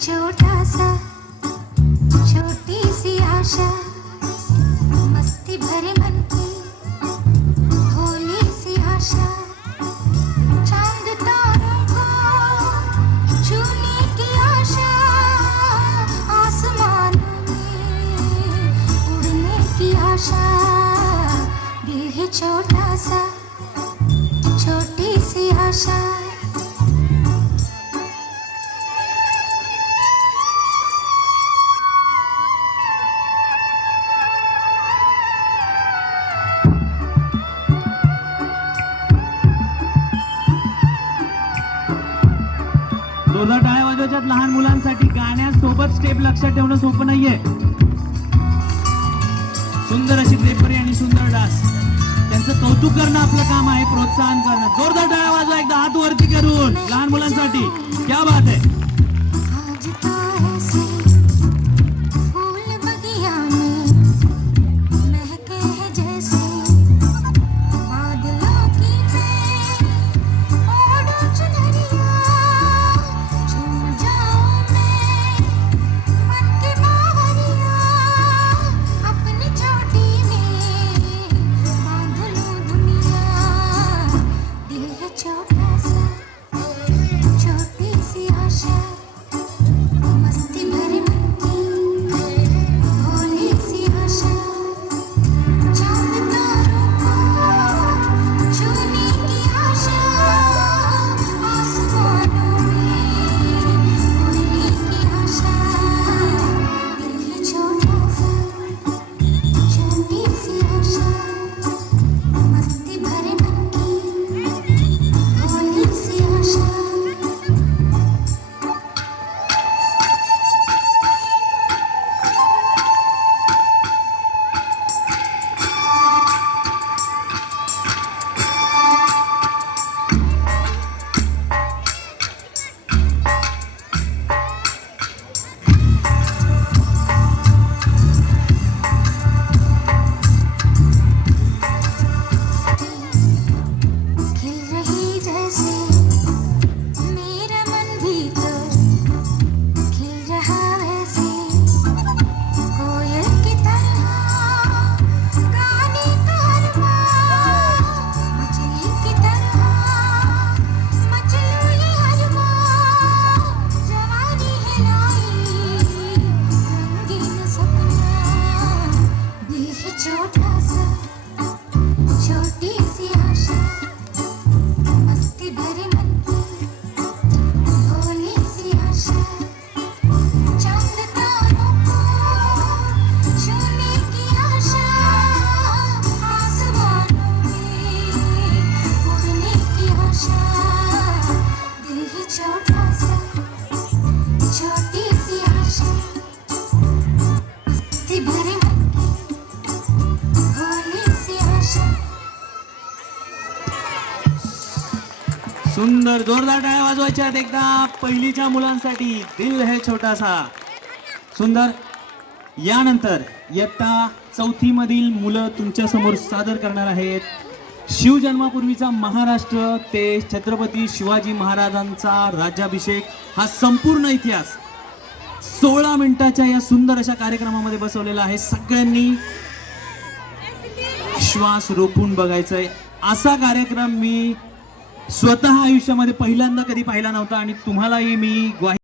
छोटा सा, छोटी सी आशा, मस्ती भरे मन की, भोली सी आशा। चाँद तारों को चूने की आशा, आसमान में उड़ने की आशा। दिल है छोटा सा, छोटी सी आशा। जोरदार टाळ्या लहान मुलांसाठी. गाण्यासोबत स्टेप लक्षात ठेवणं सोपं नाहीये. सुंदर अशी त्रेपरी आणि सुंदर डास. त्यांचं कौतुक करणं आपलं काम आहे प्रोत्साहन करणं. जोरदार टाळ्या वाजवा एकदा हात वरती करून. लहान मुलांसाठी. क्या बात आहे. दिल छोटा सा छोटी सुंदर जोरदार टाळ्या वाजवायच्यात एकदा पहिलीच्या मुलांसाठी. दिल हे छोटासा. सुंदर यानंतर इयत्ता चौथी मधील मुलं तुमच्यासमोर सादर करणार आहेत. शिवजन्मापूर्वीचा महाराष्ट्र ते छत्रपती शिवाजी महाराजांचा राज्याभिषेक हा संपूर्ण इतिहास सोळा मिनिटाच्या या सुंदर अशा कार्यक्रमामध्ये बसवलेला आहे. सगळ्यांनी श्वास रोखून आहे असा कार्यक्रम मी स्वतः आयुष्यामध्ये पहिल्यांदा कधी पाहिला नव्हता आणि तुम्हालाही मी ग्वाही